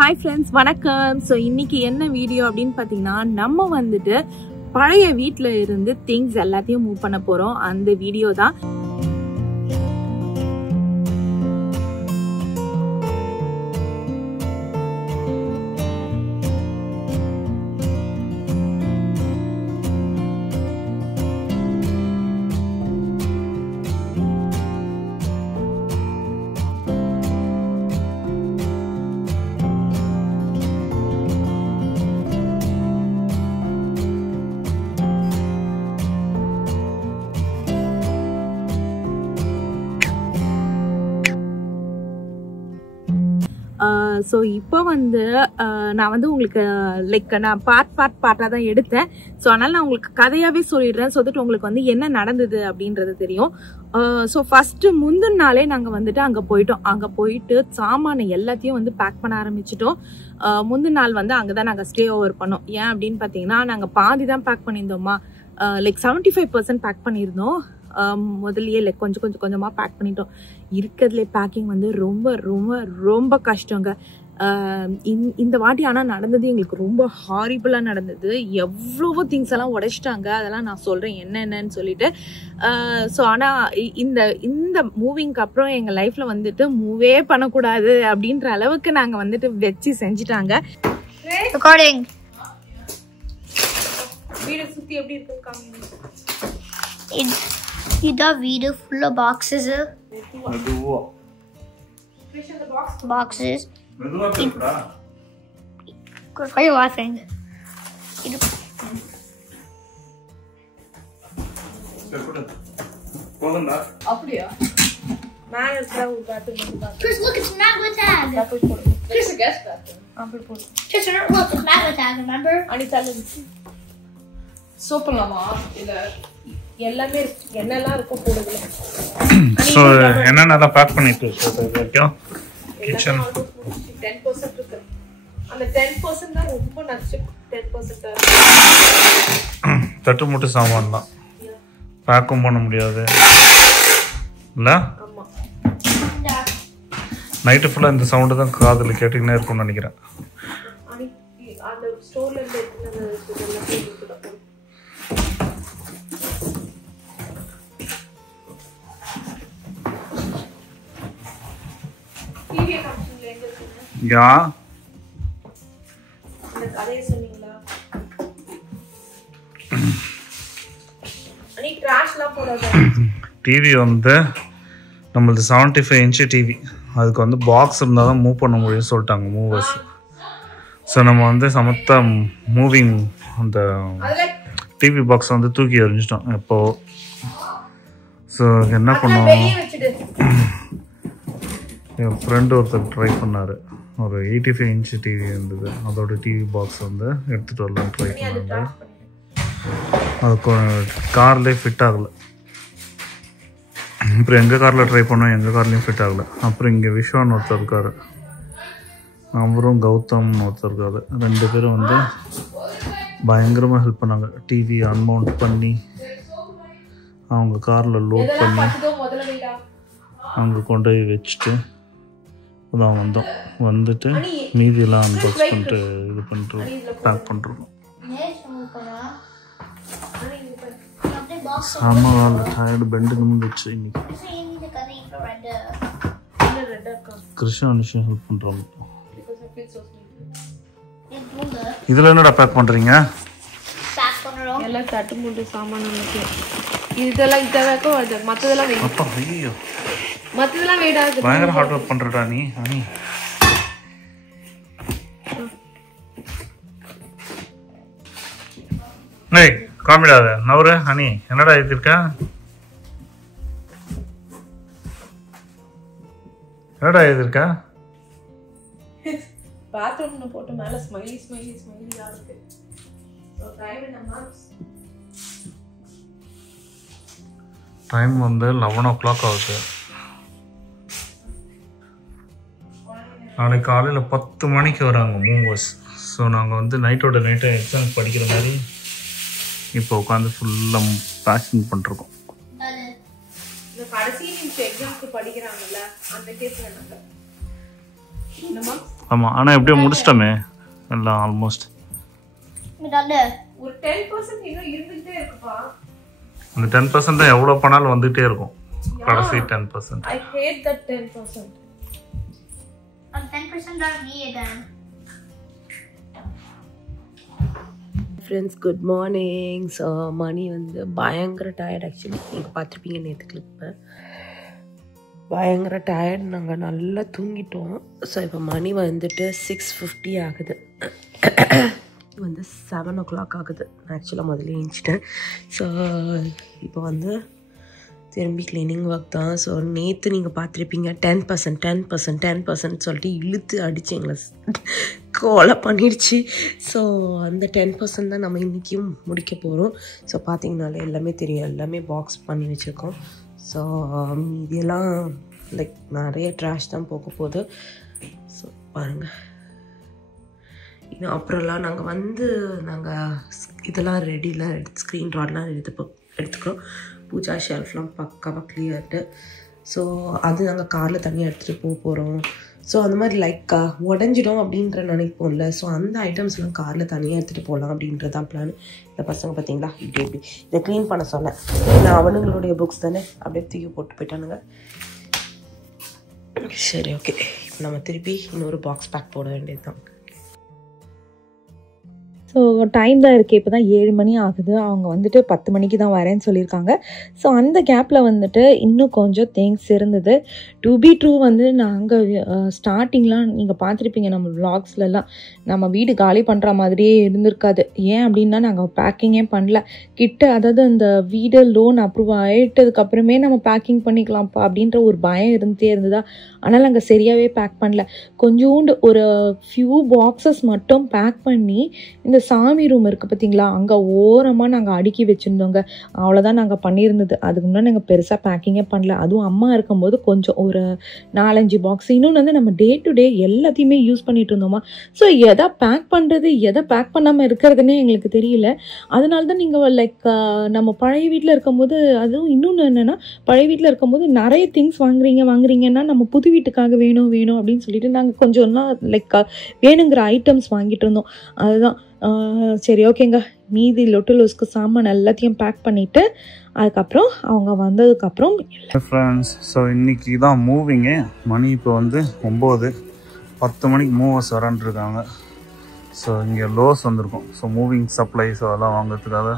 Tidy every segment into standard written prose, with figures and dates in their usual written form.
Hi friends, வணக்கம். So இன்னைக்கு என்ன வீடியோ அப்படினு பாத்தீங்கன்னா நம்ம வந்துட்டு பழைய வீட்ல இருந்து things எல்லாத்தையும் மூவ் பண்ண போறோம். அந்த வீடியோ தான். ஸோ இப்போ வந்து நான் வந்து உங்களுக்கு லைக் நான் பார்ட்டாக தான் எடுத்தேன். ஸோ அதனால் நான் உங்களுக்கு கதையாகவே சொல்லிடுறேன். ஸோ தட் உங்களுக்கு வந்து என்ன நடந்தது அப்படின்றது தெரியும். ஸோ ஃபஸ்ட்டு முந்தின நாளே நாங்கள் வந்துட்டு அங்கே போயிட்டோம். அங்கே போயிட்டு சாமான எல்லாத்தையும் வந்து பேக் பண்ண ஆரம்பிச்சிட்டோம். முந்தின நாள் வந்து அங்கே தான் நாங்கள் ஸ்டே ஓவர் பண்ணோம். ஏன் அப்படின்னு பார்த்தீங்கன்னா நாங்கள் பாதி தான் பேக் பண்ணியிருந்தோமா, லைக் 75% பேக் பண்ணியிருந்தோம். முதல்லயே லைக் கொஞ்சமாக பேக் பண்ணிட்டோம். இருக்கிறதுலே பேக்கிங் வந்து ரொம்ப ரொம்ப ரொம்ப கஷ்டங்க. இந்த வாட்டி ஆனால் நடந்தது எங்களுக்கு ரொம்ப ஹாரிபிளாக நடந்தது. எவ்வளவோ திங்ஸ் எல்லாம் உடைச்சிட்டாங்க. அதெல்லாம் நான் சொல்கிறேன் என்னென்னு சொல்லிட்டு. ஸோ ஆனால் இந்த மூவிங்க்கு அப்புறம் எங்கள் லைஃப்பில் வந்துட்டு மூவே பண்ணக்கூடாது அப்படின்ற அளவுக்கு நாங்கள் வந்துட்டு வச்சு செஞ்சுட்டாங்க. வீடு சுற்றி எப்படி இருக்குன்னு காமிங்க. Ida video full of boxes. Boxes. Why are you laughing? Chris, look, it's Magma Tag. Chris, a guest bathroom. Chris, look, it's Magma Tag, remember? Anita, சோப்பலாமா இல்ல எல்லாமே என்னெல்லாம் இருக்கோ போடுங்க. சோ என்னென்னலாம் பேக் பண்ணிட்டு இருக்கோம். கிச்சன் 10% இருக்கு. அந்த 10% தான் ரொம்ப நச்சு. 10% தட்டு மூட்டு சாமான் தான் பேக்கும் பண்ண முடியாது இல்ல. ஆமா, நைட்டு ஃபுல்லா இந்த சவுண்ட் தான் காதுல கேட்டுக்கிட்டே இருக்கும்னு நினைக்கிறேன். அந்த ஸ்டோர்ல இருந்து எடுத்துனது யா அந்த கதையை சொன்னீங்களா? அனி கிராஷ்லாம் போடாத. டிவி வந்து நம்மளது 75 இன்ச் டிவி. அதுக்கு வந்து பாக்ஸ் இருந்தால் தான் மூவ் பண்ண முடியும்னு சொல்லிட்டாங்க மூவர்ஸ். ஸோ நம்ம வந்து சமத்தா மூவிங் அந்த டிவி பாக்ஸ் வந்து தூக்கி எறிஞ்சிட்டோம் எப்போ. ஸோ என்ன பண்ணுவோம், என் ஃப்ரெண்டு ஒருத்தர் ட்ரை பண்ணார். ஒரு 85 இன்ச் டிவி இருந்தது. அதோட டிவி பாக்ஸ் வந்து எடுத்துகிட்டு வரலான்னு ட்ரை பண்ணாங்க. அது கார்லேயே ஃபிட் ஆகலை. அப்புறம் எங்கள் காரில் ட்ரை பண்ணோம், எங்கள் கார்லேயும் ஃபிட் ஆகலை. அப்புறம் இங்கே விஸ்வான்னு ஒருத்தர் இருக்கார், அவரும் கௌதம்னு ஒருத்தர் இருக்கார். 2 பேரும் வந்து பயங்கரமாக ஹெல்ப் பண்ணாங்க. டிவி அன்மவுண்ட் பண்ணி அவங்க காரில் லோட் பண்ணி அவங்க கொண்டு போய் வச்சுட்டு தான் வந்தோம். வந்துட்டு மீதியெல்லாம் அன்பாக்ஸ் பண்ணிட்டு இது பண்ணிட்டு பேக் பண்ணிருக்கோம். ஆமாம், வேலை டயர்டு பெண்டு நிமிந்துச்சு இன்னைக்கு. கிருஷ்ணா நிஷா ஹெல்ப் பண்ணுறாங்க. இதில் என்னடா பேக் பண்ணுறீங்க? எல்லாம் தட்டு மூட்டு சாமான் இதெல்லாம் இதாக மற்றதெல்லாம் அப்பா ஐயோ மற்றதெல்லாம் வெயிட்டாக பயங்கர ஹார்ட் ஒர்க் பண்ணுறடா நீ. அனி ஏய் காமிடாத நவரு. அனி என்னடா இது இருக்கா? என்னடா இது இருக்கா? பாத்ரூம்ல போட்டு மேல ஸ்மைலி தான் இருக்கு. டைம் வந்து 11 o'clock ஆகுது. நாளைக்கு காலையில் 10 மணிக்கு வராங்க மூவர்ஸ். ஸோ நாங்கள் வந்து நைட்டோட நைட்டை எக்ஸாம் படிக்கிற மாதிரி இப்போ உட்காந்து ஃபுல்லாக பேக்கிங் பண்ணிருக்கோம். கடைசி நிமிஷம் எக்ஸாம்க்கு படிக்கிறாங்கல்ல அந்த கேஸ்ல நாங்கள் என்னமா ஆமாம், ஆனால் எப்படியோ முடிச்சிட்டோமே எல்லாம் ஆல்மோஸ்ட். ஒரு 10% இன்னும் இருந்துகிட்டே இருக்குப்பா. அந்த 10% தான் எவ்வளோ பண்ணாலும் வந்துகிட்டே இருக்கும். கடைசி 10%. I hate that 10%. And 10% on me again. Friends, good morning. So மணி வந்து பயங்கர டயர்ட். ஆக்சுவலி நீங்கள் பார்த்துருப்பீங்க நேற்று கிளிப்பை. பயங்கர டயர்ட். நாங்கள் நல்லா தூங்கிட்டோம். ஸோ இப்போ மணி வந்துட்டு 6:50 ஆகுது. வந்து 7 o'clock ஆகுது. நான் ஆக்சுவலாக முதல்ல எழுந்திச்சிட்டேன். ஸோ இப்போ வந்து திரும்பி கிளீனிங் ஒர்க் தான். ஸோ நேற்று நீங்கள் பார்த்துருப்பீங்க 10% சொல்லிட்டு இழுத்து அடித்து எங்களை கோலை பண்ணிடுச்சு. ஸோ அந்த 10% தான் நம்ம இன்றைக்கும் முடிக்க போகிறோம். ஸோ பார்த்தீங்கனாலே எல்லாமே தெரியும், எல்லாமே பாக்ஸ் பண்ணி வச்சுருக்கோம். ஸோ இதெல்லாம் லைக் நிறைய ட்ராஷ் தான் போக போகுது. ஸோ பாருங்கள். இன்னும் அப்புறம்லாம் நாங்கள் இதெல்லாம் ரெடிலாம் ஸ்க்ரீன் ராட்லாம் எடுத்துக்கிறோம். பூஜா ஷெல்ஃப்லாம் பக்காவாக கிளியர்டு. ஸோ அது நாங்கள் காரில் தனியாக எடுத்துகிட்டு போக போகிறோம். ஸோ அந்த மாதிரி லைக் உடஞ்சிடும் அப்படின்ற நினைப்போம்ல. ஸோ அந்த ஐட்டம்ஸ்லாம் காரில் தனியாக எடுத்துகிட்டு போகலாம் அப்படின்றதான் பிளான். இந்த பசங்க பார்த்தீங்களா இப்படி இதை க்ளீன் பண்ண சொன்னேன். நான் அவனுங்களுடைய புக்ஸ் தானே அப்படியே தூக்கி போட்டு போயிட்டானுங்க. சரி, ஓகே. இப்போ நம்ம திருப்பி இன்னொரு பாக்ஸ் பேக் போட வேண்டியது தான். ஸோ டைம் தான் இருக்குது. இப்போ தான் 7 மணி ஆகுது. அவங்க வந்துட்டு 10 மணிக்கு தான் வரேன்னு சொல்லியிருக்காங்க. ஸோ அந்த கேப்பில் வந்துட்டு இன்னும் கொஞ்சம் திங்ஸ் இருந்தது. டு பி ட்ரூ வந்து நாங்கள் ஸ்டார்டிங்லாம் நீங்கள் பார்த்துருப்பீங்க நம்ம விளாக்ஸ்லலாம் நம்ம வீடு காலி பண்ணுற மாதிரியே இருந்திருக்காது. ஏன் அப்படின்னா நாங்கள் பேக்கிங்கே பண்ணல. அதாவது அந்த வீடு லோன் அப்ரூவ் ஆகிட்டதுக்கப்புறமே நம்ம பேக்கிங் பண்ணிக்கலாம்ப்பா அப்படின்ற ஒரு பயம் இருந்துகிட்டே இருந்ததா. ஆனால் நாங்கள் சரியாகவே பேக் பண்ணல. கொஞ்சோண்டு ஒரு ஃபியூ பாக்ஸஸ் மட்டும் பேக் பண்ணி இந்த சாமி ரூம் இருக்குது பார்த்தீங்களா, அங்கே ஓரமாக நாங்கள் அடுக்கி வச்சுருந்தோங்க. அவ்வளோதான் நாங்கள் பண்ணியிருந்தது. அதுக்கு முன்னாடி நாங்கள் பெருசாக பேக்கிங்கே பண்ணல. அதுவும் அம்மா இருக்கும்போது கொஞ்சம் ஒரு 4-5 பாக்ஸ். இன்னொன்று வந்து நம்ம டே டு டே எல்லாத்தையுமே யூஸ் பண்ணிட்டு இருந்தோமா. ஸோ எதை பேக் பண்ணுறது எதை பேக் பண்ணாமல் இருக்கிறதுனே எங்களுக்கு தெரியல. அதனால தான் நீங்கள் லைக் நம்ம பழைய வீட்டில் இருக்கும்போது, அதுவும் இன்னொன்று என்னென்னா பழைய வீட்டில் இருக்கும்போது நிறைய திங்ஸ் வாங்குறீங்கன்னா நம்ம புது வீட்டுக்காக வேணும் அப்படின்னு சொல்லிட்டு நாங்கள் கொஞ்சம்லாம் லைக் வேணுங்கிற ஐட்டம்ஸ் வாங்கிட்டு இருந்தோம். அதுதான் சரி, ஓகேங்க. மீதி லொட்டு லோஸ்க்கு சாமான் எல்லாத்தையும் பேக் பண்ணிவிட்டு அதுக்கப்புறம் அவங்க வந்ததுக்கப்புறம் ஃப்ரெண்ட்ஸ், ஸோ இன்றைக்கி தான் மூவிங்கு. மணி இப்போ வந்து 9. 10 மணிக்கு மூவர்ஸ் வரன்ட்ருக்காங்க. ஸோ இங்கே லோஸ் வந்திருக்கோம். ஸோ மூவிங் சப்ளைஸ் அதெல்லாம் வாங்குறதுக்காக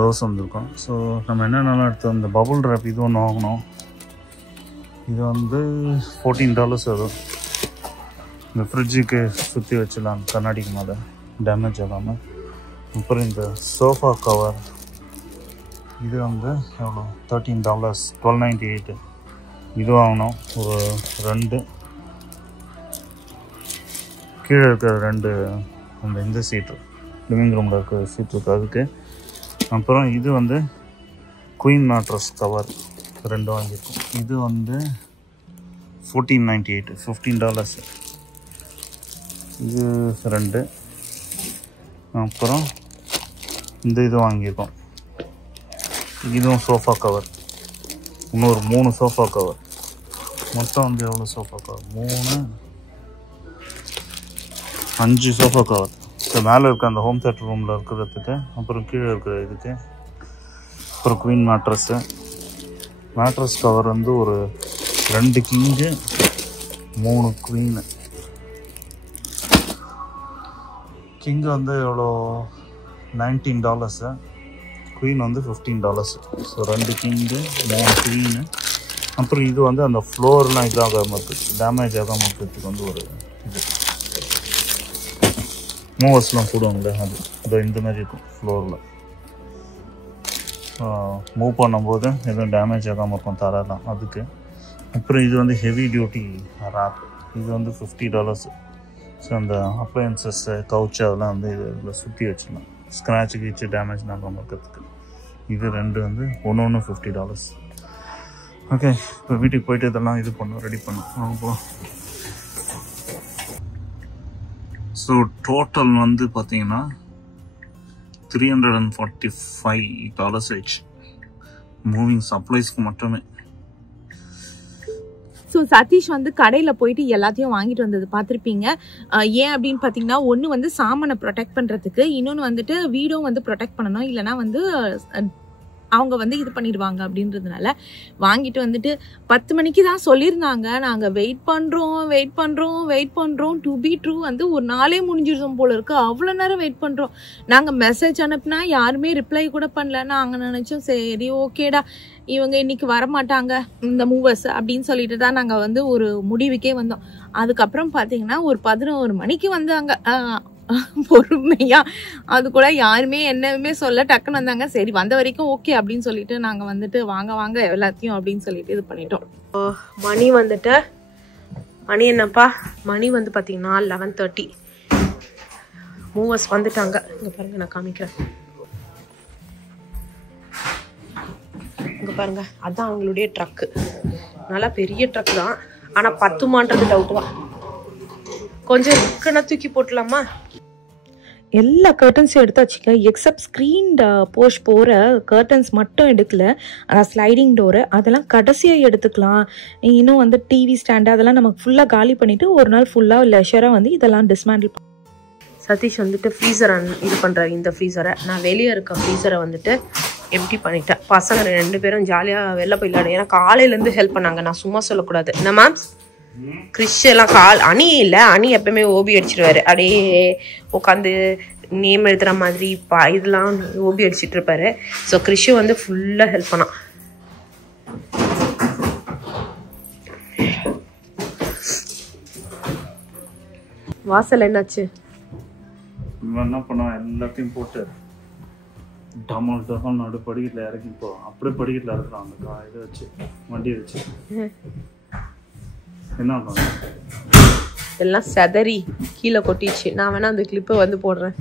லோஸ் வந்திருக்கோம். ஸோ நம்ம என்னென்னலாம் எடுத்தோம், இந்த பபுள் ட்ராப் இது ஒன்று வாங்கினோம். இது வந்து $14 வரும். இந்த ஃப்ரிட்ஜுக்கு சுற்றி வச்சிடலாம் கண்ணாடிக்கு மேலே டேமேஜ் ஆகாமல். அப்புறம் இந்த சோஃபா கவர் இது வந்து எவ்வளோ $13, $12.98. இது வாங்கினோம். ஒரு 2 கீழே இருக்கிற 2 அந்த இந்த சீட்டு லிவிங் ரூமில் இருக்கிற சீட் இருக்குது அதுக்கு. அப்புறம் இது வந்து குயின் மேட்ரஸ் கவர் 2 வாங்கியிருக்கோம். இது வந்து $14.98, $15. இது 2. அப்புறம் இந்த இது வாங்கியிருக்கோம். இதுவும் சோஃபா கவர். இன்னொரு 3 சோஃபா கவர். மொத்தம் வந்து எவ்வளோ sofa cover? 5 sofa cover. So மேலே இருக்க அந்த ஹோம் தேட்டர் ரூமில் இருக்கிறதுக்கு, அப்புறம் கீழே இருக்கிற இதுக்கு, அப்புறம் குயின் மேட்ரஸ் கவர் வந்து ஒரு 2 கிங்கு 3 குவீனு. கிங்கு வந்து எவ்வளோ $19, குவீன் வந்து $15. So 2 king 3 queen. அப்புறம் இது வந்து அந்த ஃப்ளோர்லாம் இதாகாமல் இருக்குது, டேமேஜ் ஆகாமல் இருக்கிறதுக்கு வந்து ஒரு இது மூவர்ஸ்லாம் போடுவாங்களே, அது இதோ இந்த மாதிரி இருக்கும் ஃப்ளோரில். மூவ் பண்ணும்போது எதுவும் டேமேஜ் ஆகாமல் இருக்கும் தரலாம் அதுக்கு. அப்புறம் இது வந்து ஹெவி டியூட்டி ரேப். இது வந்து $50. ஸோ அந்த அப்ளையன்சஸ் கவுச்சு அதெல்லாம் வந்து இதில் சுற்றி வச்சிடலாம், ஸ்க்ராட்சு கீச்சு டேமேஜ் ஆகாமல் இருக்கிறதுக்கு. இது 2 வந்து ஒன்று $50. ஓகே, இப்போ வீட்டுக்கு போயிட்டு இதெல்லாம் இது பண்ணோம், ரெடி பண்ணோம். அப்புறம் ஸோ டோட்டல் வந்து பார்த்தீங்கன்னா $345 ஆயிடுச்சு மூவிங் சப்ளைஸ்க்கு மட்டுமே. ஸோ சதீஷ் வந்து கடையில் போயிட்டு எல்லாத்தையும் வாங்கிட்டு வந்தது பார்த்துருப்பீங்க. ஏன் அப்படின்னு பார்த்தீங்கன்னா, ஒன்று வந்து சாமானை ப்ரொடெக்ட் பண்ணுறதுக்கு, இன்னொன்று வந்துட்டு வீடும் வந்து ப்ரொடெக்ட் பண்ணணும், இல்லைனா வந்து அவங்க வந்து இது பண்ணிடுவாங்க அப்படின்றதுனால வாங்கிட்டு வந்துட்டு 10 மணிக்கு தான் சொல்லியிருந்தாங்க. நாங்கள் வெயிட் பண்ணுறோம் டு பி ட்ரூ வந்து ஒரு நாளே முடிஞ்சிருந்தோம் போல இருக்கு. அவ்வளோ நேரம் வெயிட் பண்ணுறோம். நாங்கள் மெசேஜ் அனுப்புனா யாருமே ரிப்ளை கூட பண்ணல. நாங்கள் நினச்சோம் சரி ஓகேடா இவங்க இன்னைக்கு வரமாட்டாங்க இந்த மூவர்ஸ் அப்படின்னு சொல்லிட்டு தான் நாங்கள் வந்து ஒரு முடிவுக்கே வந்தோம். அதுக்கப்புறம் பார்த்தீங்கன்னா ஒரு 11 மணிக்கு வந்தாங்க பொறுமையா. அது கூட யாருமே என்னவுமே சொல்ல டக்குன்னு வந்தாங்க. சரி வந்த வரைக்கும் ஓகே அப்படின்னு சொல்லிட்டு நாங்க வந்துட்டு வாங்க எல்லாத்தையும் அப்படின்னு சொல்லிட்டு இது பண்ணிட்டோம். மணி வந்துட்டு மணி என்னப்பா, மணி வந்து பார்த்தீங்கன்னா 11:30. மூவர்ஸ் வந்துட்டாங்க. இங்கே பாருங்க, நான் காமிக்கிறேன். இங்கே பாருங்க, அதான் அவங்களுடைய ட்ரக்கு. நல்லா பெரிய ட்ரக் தான், ஆனால் பத்துமான்றது டவுட் தான். கொஞ்சம் இருக்குன்னா தூக்கி போட்டலாமா? எல்லா கர்டன்ஸும் எடுத்தாச்சுங்க, எக்ஸப்ட் ஸ்க்ரீன் போஷ் போகிற கர்டன்ஸ் மட்டும் எடுக்கல. ஆனால் ஸ்லைடிங் டோரு அதெல்லாம் கடைசியாக எடுத்துக்கலாம். இன்னும் வந்து டிவி ஸ்டாண்டு அதெல்லாம் நமக்கு ஃபுல்லாக காலி பண்ணிவிட்டு ஒரு நாள் ஃபுல்லாக லெஷராக வந்து இதெல்லாம் டிஸ்மேண்டில். சதீஷ் வந்துட்டு ஃப்ரீசரை இது பண்ணுறாரு. இந்த ஃப்ரீசரை நான் வெளியே இருக்க ஃப்ரீசரை வந்துட்டு எம்டி பண்ணிட்டேன். பசங்க 2 பேரும் ஜாலியாக வெளில போய் விளையாடு. ஏன்னா காலையிலேருந்து ஹெல்ப் பண்ணாங்க, நான் சும்மா சொல்லக்கூடாது. என்ன மேம், கிறிஷ் எல்லாம் அணி இல்லை, அணி எப்பவுமே ஓபி அடிச்சிருவாரு. அப்படியே உட்காந்து நேம் எழுதுற மாதிரி இதெல்லாம் ஓபி அடிச்சிட்டு இருப்பாரு. ஸோ கிறிஷ் வந்து ஃபுல்லாக ஹெல்ப் பண்ணான். வாசல் என்னாச்சு? என்ன பண்ணா, எல்லாத்தையும் போட்டு டமால் நடு படிக்கட்டில் இறக்கி அப்படியே படிக்கட்டில் இறக்குறான். அந்த இதை வச்சு வண்டியை வச்சு என்ன பண்ண எல்லாம் செதறி கீழே கொட்டிடுச்சு. நான் வேணா அந்த கிளிப்பை வந்து போடுறேன்.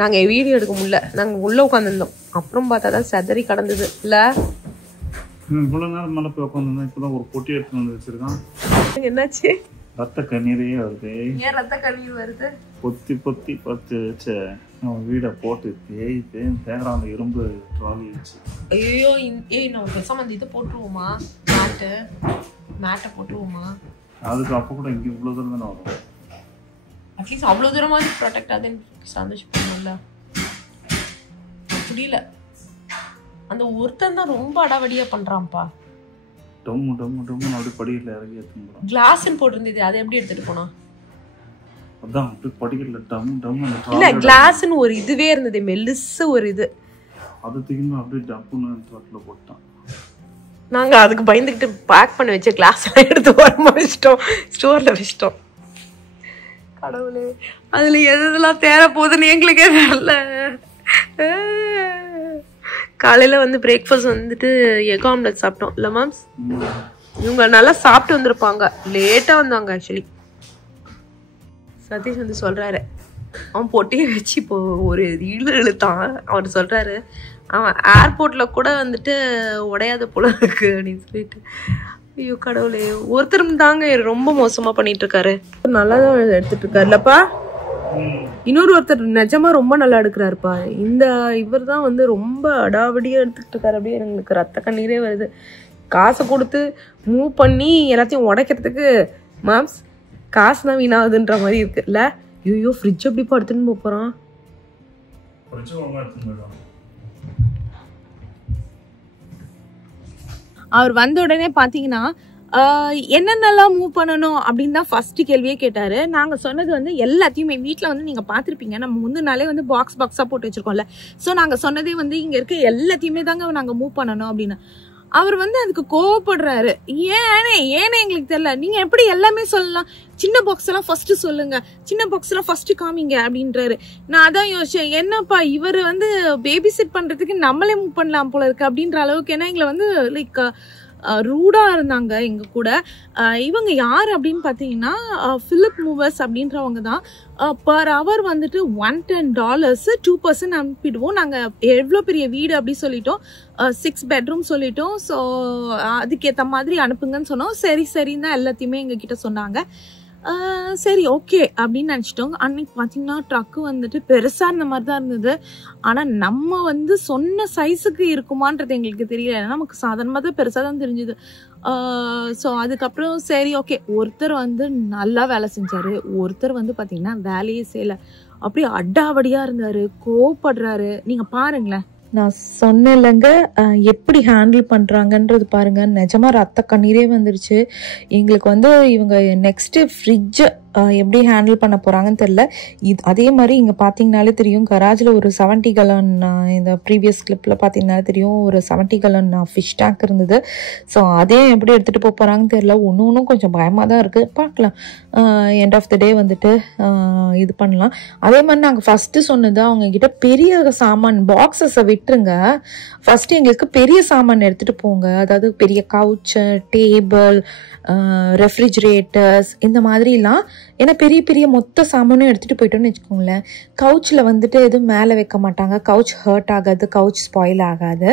நாங்கள் வீடியோ எடுக்க முடியல, நாங்கள் உள்ளே உட்காந்துருந்தோம். அப்புறம் பார்த்தா தான் செதறி கடந்தது. இல்லை இவ்வளோ நேரம் மேலே போய் உட்காந்துருந்தேன். இப்போதான் ஒரு பொட்டி எடுத்து வந்து வச்சிருக்கான். என்னாச்சு? ரத்த கண்ணீரே வருது. ஏன் ரத்த கண்ணீர் வருது? பொத்தி பத்து வச்சு வீடை போட்டு தேங்குறான் அந்த இரும்பு ட்ராலி வச்சு. ஐயோ நம்ம பேசாம அந்த இதை போட்டுருவோமா, மேட்டை போட்டுருவோமா? அதுக்கு அப்போ கூட இங்கே இவ்வளோ தூரம் தானே வரும். அட்லீஸ்ட் அவ்வளோ தூரமாக ப்ரொடெக்ட் ஆகுதுன்னு சந்தோஷப்படணும்ல. புரியல, அந்த ஒருத்தன் தான் ரொம்ப அடாவடியாக பண்ணுறான்ப்பா. டம்மு அப்படி படிக்கல இறங்கி எடுத்துன்னு கிளாஸ்ன்னு போட்டிருந்தது, அதை எப்படி எடுத்துட்டு போனா? அதான் அப்படி படிக்கல டம் இல்ல கிளாஸ்ன்னு ஒரு இதுவே இருந்தது, மெல்லிச ஒரு இது. அது தூக்கி அப்படியே டப்புன்னு ட்ரக்ல போட்டான். நாங்க அதுக்கு பயந்துக்கிட்டு பேக் பண்ணி வச்ச கிளாஸ் எல்லாம் எடுத்து வரமா வச்சிட்டோம், ஸ்டோர்ல வச்சிட்டோம். கடவுளே, அதுல எதெல்லாம் தேர போகுதுன்னு எங்களுக்கே தெரியல. காலையில் வந்து பிரேக்ஃபாஸ்ட் வந்துட்டு எக் ஆம்லெட் சாப்பிட்டோம் இல்லை மேம்ஸ்? இவங்க நல்லா சாப்பிட்டு வந்திருப்பாங்க, லேட்டாக வந்தாங்க ஆக்சுவலி. சதீஷ் வந்து சொல்கிறாரு, அவன் பொட்டியை வச்சு இப்போ ஒரு இழுத்தான். அவர் சொல்கிறாரு, அவன் ஏர்போர்ட்டில் கூட வந்துட்டு உடையாத போல இருக்கு அப்படின்னு சொல்லிட்டு. ஐயோ கடவுளே, ஒருத்தரும் தாங்க ரொம்ப மோசமாக பண்ணிட்டு இருக்காரு. நல்லா தான் எடுத்துட்டு இருக்காரு இல்லப்பா. இன்னொரு ஒருத்தர் நிஜமா ரொம்ப நல்லா எடுக்கிறாருப்பா. இவர் தான் வந்து ரொம்ப அடாவடியா எடுத்துக்கிட்டு இருக்காரு. அப்படியே எங்களுக்கு ரத்த கண்ணீரே வருது. காசை கொடுத்து மூவ் பண்ணி எல்லாத்தையும் உடைக்கிறதுக்கு மாம்ஸ் காசு தான் வீணாகுதுன்ற மாதிரி இருக்கு இல்ல? ஐயோ ஃப்ரிட்ஜ் எப்படி படுத்துன்னு போறான். அவர் வந்த உடனே பாத்தீங்கன்னா என்னென்னலாம் மூவ் பண்ணணும் அப்படின்னு தான் ஃபர்ஸ்ட் கேள்வியே கேட்டாரு. நாங்கள் சொன்னது வந்து எல்லாத்தையுமே வீட்டில் வந்து நீங்கள் பார்த்துருப்பீங்க, நம்ம முந்தின நாளே வந்து பாக்ஸாக போட்டு வச்சிருக்கோம்ல. ஸோ நாங்கள் சொன்னதே வந்து இங்கே இருக்க எல்லாத்தையுமே தாங்க நாங்கள் மூவ் பண்ணணும் அப்படின்னு. அவர் வந்து அதுக்கு கோவப்படுறாரு. ஏனே எங்களுக்கு தெரியல, நீங்க எப்படி எல்லாமே சொல்லலாம், சின்ன பாக்ஸ் எல்லாம் ஃபர்ஸ்ட் சொல்லுங்க, சின்ன பாக்ஸ் எல்லாம் ஃபர்ஸ்ட் காமிங்க அப்படின்றாரு. நான் அதான் யோசிச்சேன், என்னப்பா இவர் வந்து பேபி சிட் பண்றதுக்கு நம்மளே மூவ் பண்ணலாம் போல இருக்கு அப்படின்ற அளவுக்கு. ஏன்னா எங்களை வந்து லைக் ரூடா இருந்தாங்க எங்க கூட. இவங்க யார் அப்படின்னு பாத்தீங்கன்னா பிலிப் மூவர்ஸ் அப்படின்றவங்க தான். பர் ஹவர் வந்துட்டு $110 2% அனுப்பிடுவோம். நாங்க எவ்வளவு பெரிய வீடு அப்படி சொல்லிட்டோம், 6 பெட்ரூம் சொல்லிட்டோம். ஸோ அதுக்கேற்ற மாதிரி அனுப்புங்கன்னு சொன்னோம். சரின்னு தான் எல்லாத்தையுமே எங்க கிட்ட சொன்னாங்க. சரி ஓகே அப்படின்னு நினச்சிட்டோங்க. அன்னைக்கு பார்த்தீங்கன்னா ட்ரக்கு வந்துட்டு பெருசாக இருந்த மாதிரி தான் இருந்தது. ஆனால் நம்ம வந்து சொன்ன சைஸுக்கு இருக்குமான்றது எங்களுக்கு தெரியல. ஏன்னா நமக்கு சாதாரணமாக தான் பெருசாக தான் தெரிஞ்சுது. ஸோ அதுக்கப்புறம் சரி ஓகே, ஒருத்தர் வந்து நல்லா வேலை செஞ்சார், ஒருத்தர் வந்து பார்த்திங்கன்னா வேலையே செய்யலை, அப்படியே அடாவடியாக இருந்தார், கோவப்படுறாரு. நீங்கள் பாருங்களேன், நான் சொன்னேன்லங்க எப்படி ஹேண்டில் பண்ணுறாங்கன்றது பாருங்கள். நிஜமாக ரத்த கண்ணீரே வந்துருச்சு எங்களுக்கு. வந்து இவங்க நெக்ஸ்ட்டு ஃப்ரிட்ஜை எப்படி ஹேண்டில் பண்ண போகிறாங்கன்னு தெரில. அதே மாதிரி இங்கே பார்த்தீங்கனாலே தெரியும், கராஜில் ஒரு 70 gallon, இந்த ப்ரீவியஸ் கிளிப்பில் பார்த்தீங்கனாலே தெரியும், ஒரு 70 gallon ஃபிஷ் டேங்க் இருந்தது. ஸோ அதே எப்படி எடுத்துகிட்டு போக போகிறாங்கன்னு தெரில. ஒன்றும் கொஞ்சம் பயமாக தான் இருக்குது. பார்க்கலாம், எண்ட் ஆஃப் த டே வந்துட்டு இது பண்ணலாம். அதே மாதிரி நாங்கள் ஃபஸ்ட்டு சொன்னது, அவங்கக்கிட்ட பெரிய சாமான் பாக்ஸஸை விட்டுருங்க, ஃபஸ்ட்டு எங்களுக்கு பெரிய சாமான் எடுத்துகிட்டு போங்க. அதாவது பெரிய கவுச்சு, டேபிள், ரெஃப்ரிஜிரேட்டர்ஸ், இந்த மாதிரிலாம். ஏன்னா பெரிய பெரிய மொத்த சாமானும் எடுத்துகிட்டு போயிட்டோன்னு வச்சுக்கோங்களேன், கவுச்சில் வந்துட்டு எதுவும் மேலே வைக்க மாட்டாங்க, கவுச் ஹர்ட் ஆகாது, கவுச் ஸ்பாயில் ஆகாது.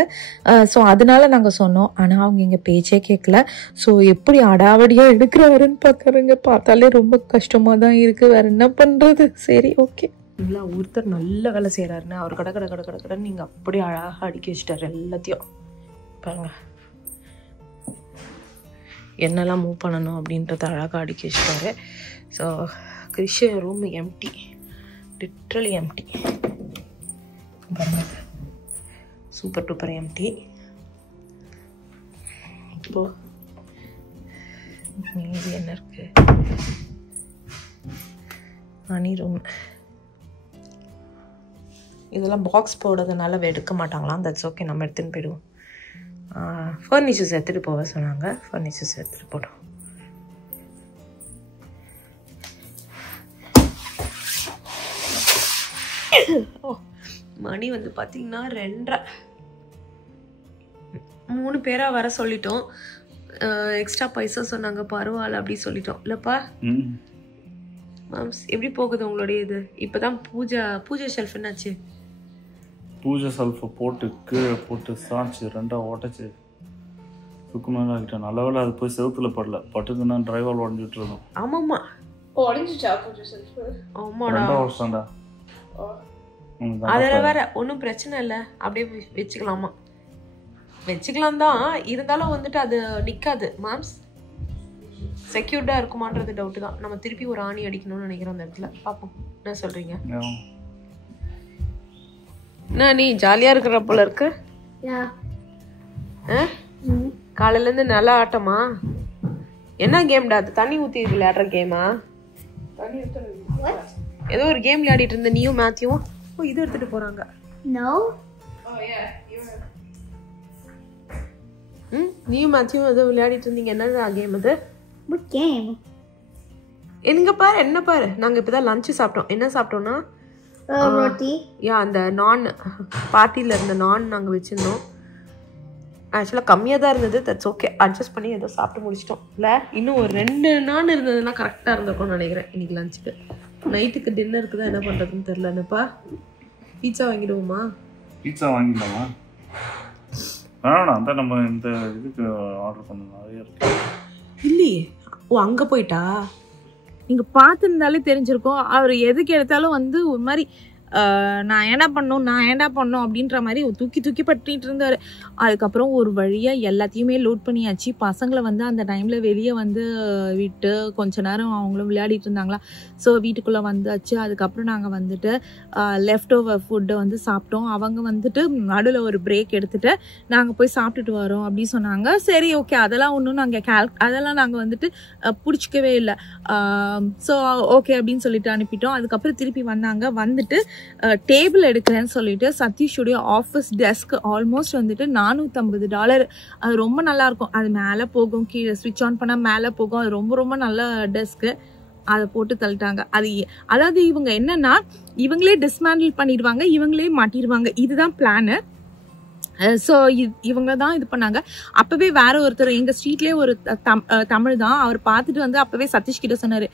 ஸோ அதனால நாங்கள் சொன்னோம். ஆனால் அவங்க இங்கே பேச்சே கேட்கல. ஸோ எப்படி அடாவடியாக எடுக்கிறாருன்னு பார்க்குறேங்க. பார்த்தாலே ரொம்ப கஷ்டமாக தான் இருக்குது, வேறு என்ன பண்ணுறது. சரி ஓகே. இல்லை, ஒருத்தர் நல்ல வேலை செய்கிறாருன்னு அவர் கடை நீங்கள் அப்படி அழகாக அடுக்கி வச்சிட்டாரு எல்லாத்தையும். பாருங்க, என்னெல்லாம் மூவ் பண்ணணும் அப்படின்றத அழகாக அடுக்கி வச்சிட்டாரு. So Krish room empty, literally empty. பாருங்க, சூப்பர் டூப்பர் எம்டி. இப்போ மீதி என்ன இருக்கு, மணி ரூம். இதெல்லாம் பாக்ஸ் போடுறதுனால எடுக்க மாட்டாங்களாம். தட்ஸ் ஓகே, நம்ம எடுத்துன்னு போயிடுவோம். ஃபர்னிச்சர்ஸ் எடுத்துகிட்டு போக சொன்னாங்க, ஃபர்னிச்சர்ஸ் எடுத்துகிட்டு போட்டோம். மணி வந்து பார்த்தீங்கன்னா 2:30. 3 பேராக வர சொல்லிட்டோம். எக்ஸ்ட்ரா பைசா சொன்னாங்க, பரவாயில்ல அப்படி சொல்லிட்டோம். இல்லைப்பா மேம்ஸ், எப்படி போகுது உங்களுடைய இது? இப்போ தான் பூஜை ஷெல்ஃப் என்னாச்சு? பூஜை ஷெல்ஃபை போட்டு கீழே போட்டு சாய்ச்சி 2ஆக உடச்சி துக்கு மேலே ஆகிட்டேன். நல்ல வேலை அது போய் செவுத்துல படல, பட்டுதுன்னா டிரைவால் உடஞ்சிட்டு இருக்கோம். ஆமாம்மா, உடஞ்சிச்சா பூஜை ஷெல்ஃபு? ஆமாடா, 2 வருஷம்டா. அதில் வேற ஒன்றும் பிரச்சனை இல்லை, அப்படியே வச்சுக்கலாமா? வச்சுக்கலாம் தான், இருந்தாலும் வந்துட்டு அது நிற்காது மேம்ஸ். செக்யூர்டாக இருக்குமான்றது டவுட்டு தான். நம்ம திருப்பி ஒரு ஆணி அடிக்கணும்னு நினைக்கிறோம் அந்த இடத்துல. பார்ப்போம், என்ன சொல்கிறீங்க? என்ன நீ ஜாலியாக இருக்கிற போல இருக்கு? காலையிலேருந்து நல்லா ஆட்டமா? என்ன கேம்டா அது? தண்ணி ஊற்றி விளையாடுற கேமா? ஏதோ ஒரு கேம் விளையாடிட்டு இருந்த நீயும் மேத்யூவும். ஓ, இது எடுத்துட்டு போறாங்க. நீயும் மேத்யூவும் ஏதோ விளையாடிட்டு இருந்தீங்க. என்ன கேம் அது? எங்க பாரு, என்ன பாரு, நாங்க இப்பதான் லஞ்ச் சாப்பிட்டோம். என்ன சாப்பிட்டோம்னா ரொட்டி. அந்த நான் பார்ட்டியில் இருந்த நான் நாங்கள் வச்சுருந்தோம். ஆக்சுவலாக கம்மியாக தான் இருந்தது. தட்ஸ் ஓகே, அட்ஜஸ்ட் பண்ணி ஏதோ சாப்பிட்டு முடிச்சிட்டோம். இல்லை இன்னும் ஒரு 2 நான் இருந்ததுன்னா கரெக்டாக இருந்திருக்கும்னு நினைக்கிறேன் இன்னைக்கு லஞ்சுக்கு. நைட்டுக்கு டின்னருக்கு தான் என்ன பண்ணுறதுன்னு தெரில. என்னப்பா, பீட்சா வாங்கிடுவோமா? பீட்சா வாங்கிடலாமா? வேணாம், அந்த நம்ம இந்த இதுக்கு ஆர்டர் பண்ணணும், நிறைய இருக்கு. இல்லையே, ஓ அங்கே போயிட்டா? நீங்கள் பார்த்துருந்தாலே தெரிஞ்சிருக்கோம். அவர் எதுக்கு எடுத்தாலும் வந்து ஒரு மாதிரி நான் ஏண்டா பண்ணோம் அப்படின்ற மாதிரி தூக்கி பட்டிட்டு இருந்தார். அதுக்கப்புறம் ஒரு வழியாக எல்லாத்தையுமே லோட் பண்ணியாச்சு. பசங்களை வந்து அந்த டைமில் வெளியே வந்து விட்டு கொஞ்ச நேரம் அவங்களும் விளையாடிட்டு இருந்தாங்களா. ஸோ வீட்டுக்குள்ளே வந்தாச்சு. அதுக்கப்புறம் நாங்கள் வந்துட்டு லெஃப்ட் ஓவர் ஃபுட்டை வந்து சாப்பிட்டோம். அவங்க வந்துட்டு நடுவில் ஒரு பிரேக் எடுத்துகிட்டு நாங்கள் போய் சாப்பிட்டுட்டு வரோம் அப்படின்னு சொன்னாங்க. சரி ஓகே, அதெல்லாம் ஒன்றும் அதெல்லாம் நாங்கள் வந்துட்டு பிடிச்சிக்கவே இல்லை. ஸோ ஓகே அப்படின்னு சொல்லிட்டு அனுப்பிட்டோம். அதுக்கப்புறம் திருப்பி வந்துட்டு டேபிள் எடுக்கிறேன்னு சொல்லிட்டு சதீஷுடைய ஆஃபீஸ் டெஸ்க் ஆல்மோஸ்ட் வந்துட்டு $450. அது ரொம்ப நல்லா இருக்கும். அது மேலே போகும், கீழே ஸ்விட்ச் ஆன் பண்ணால் மேலே போகும். அது ரொம்ப ரொம்ப நல்ல டெஸ்க்கு. அதை போட்டு தள்ளிட்டாங்க. அதாவது இவங்க என்னன்னா, இவங்களே டிஸ்மேண்டில் பண்ணிடுவாங்க, இவங்களே மாட்டிடுவாங்க. இதுதான் பிளானு. ஸோ இவங்க தான் இது பண்ணாங்க. அப்போவே வேற ஒருத்தர் எங்கள் ஸ்ட்ரீட்லேயே ஒரு தமிழ் தான், அவர் பார்த்துட்டு வந்து அப்போவே சதீஷ் கிட்ட சொன்னார்,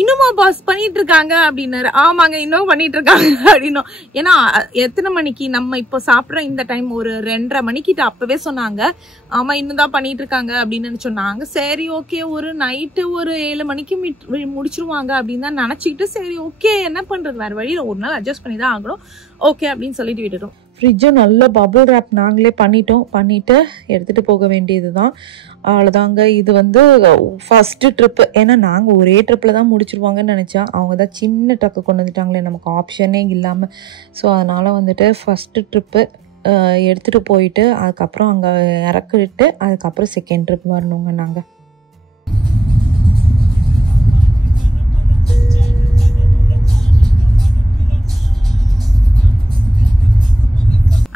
இன்னுமா பாஸ் பண்ணிட்டு இருக்காங்க அப்படின்னாரு. ஆமாங்க, இன்னும் பண்ணிட்டு இருக்காங்க அப்படின்னும். ஏன்னா எத்தனை மணிக்கு நம்ம இப்போ சாப்பிட்ற இந்த டைம் ஒரு 2:30 மணிக்கிட்ட அப்பவே சொன்னாங்க. ஆமா, இன்னும் தான் பண்ணிட்டு இருக்காங்க அப்படின்னு சொன்னாங்க. சரி ஓகே, ஒரு நைட்டு ஒரு 7 மணிக்கு முடிச்சிருவாங்க அப்படின்னு தான் நினச்சிக்கிட்டு, சரி ஓகே என்ன பண்றது, வேற வழியில் ஒரு நாள் அட்ஜஸ்ட் பண்ணி தான் ஆகணும், ஓகே அப்படின்னு சொல்லிட்டு விட்டுட்டோம். ஃப்ரிட்ஜும் நல்ல பபுள் ரேப் நாங்களே பண்ணிட்டு எடுத்துகிட்டு போக வேண்டியது தான். அவ்வளோதாங்க. இது வந்து ஃபஸ்ட்டு ட்ரிப்பு. ஏன்னா நாங்கள் ஒரே ட்ரிப்பில் தான் முடிச்சிருவாங்கன்னு நினச்சா அவங்க தான் சின்ன ட்ரக்கு கொண்டு வந்துட்டாங்களே, நமக்கு ஆப்ஷனே இல்லாமல். ஸோ அதனால் வந்துட்டு ஃபஸ்ட்டு ட்ரிப்பு எடுத்துகிட்டு போயிட்டு அதுக்கப்புறம் அங்கே இறக்கிட்டு அதுக்கப்புறம் செகண்ட் ட்ரிப் வரணுங்க நாங்கள்.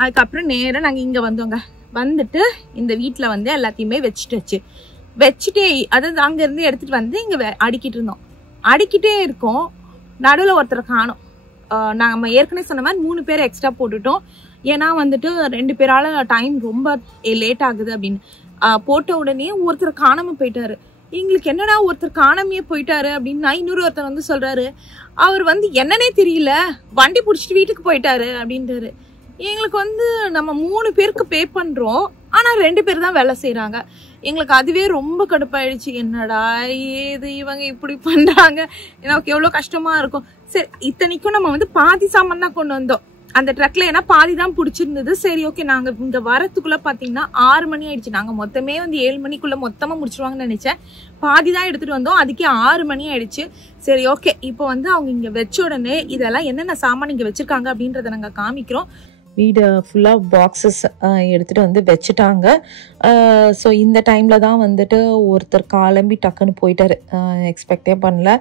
அதுக்கப்புறம் நேராக நாங்கள் இங்கே வந்தோங்க. வந்துட்டு இந்த வீட்டில் வந்து எல்லாத்தையுமே வச்சுட்டே அதாவது அங்கேருந்து எடுத்துகிட்டு வந்து இங்கே அடுக்கிட்டு இருந்தோம். அடுக்கிட்டே இருக்கோம். நடுவில் ஒருத்தரை காணோம். நம்ம ஏற்கனவே சொன்ன மாதிரி 3 பேர் எக்ஸ்ட்ரா போட்டுட்டோம். ஏன்னா வந்துட்டு 2 பேரால் டைம் ரொம்ப லேட் ஆகுது அப்படின்னு போட்ட உடனே ஒருத்தர் காணாமல் போயிட்டாரு. எங்களுக்கு என்னடா ஒருத்தர் காணாமையே போயிட்டாரு அப்படின்னா இன்னொரு ஒருத்தர் வந்து சொல்கிறாரு, அவர் வந்து என்னன்னே தெரியல, வண்டி பிடிச்சிட்டு வீட்டுக்கு போயிட்டாரு அப்படின்றாரு. எங்களுக்கு வந்து நம்ம 3 பேருக்கு பே பண்ணுறோம், ஆனால் 2 பேர் தான் வேலை செய்கிறாங்க. எங்களுக்கு அதுவே ரொம்ப கடுப்பாயிடுச்சு. என்னடா ஏது இவங்க இப்படி பண்ணுறாங்க, எனக்கு எவ்வளோ கஷ்டமாக இருக்கும். சரி, இத்தனைக்கும் நம்ம வந்து பாதி சாமான் தான் கொண்டு வந்தோம் அந்த ட்ரக்கில். ஏன்னா பாதி தான் பிடிச்சிருந்தது. சரி ஓகே, நாங்கள் இங்கே வரத்துக்குள்ளே பார்த்தீங்கன்னா 6 மணி ஆயிடுச்சு. நாங்கள் மொத்தமே வந்து 7 மணிக்குள்ளே மொத்தமாக முடிச்சிருவாங்கன்னு நினச்சேன். பாதி தான் எடுத்துகிட்டு வந்தோம், அதுக்கே 6 மணி ஆயிடுச்சு. சரி ஓகே, இப்போ வந்து அவங்க இங்கே வச்ச உடனே இதெல்லாம் என்னென்ன சாமான் இங்கே வச்சுருக்காங்க அப்படின்றத நாங்கள் காமிக்கிறோம். வீடு ஃபுல்லாக பாக்ஸஸ் எடுத்துகிட்டு வந்து வச்சுட்டாங்க. ஸோ இந்த டைமில் தான் வந்துட்டு ஒருத்தர் கிளம்பி டக்குன்னு போயிட்டார். எக்ஸ்பெக்டே பண்ணல.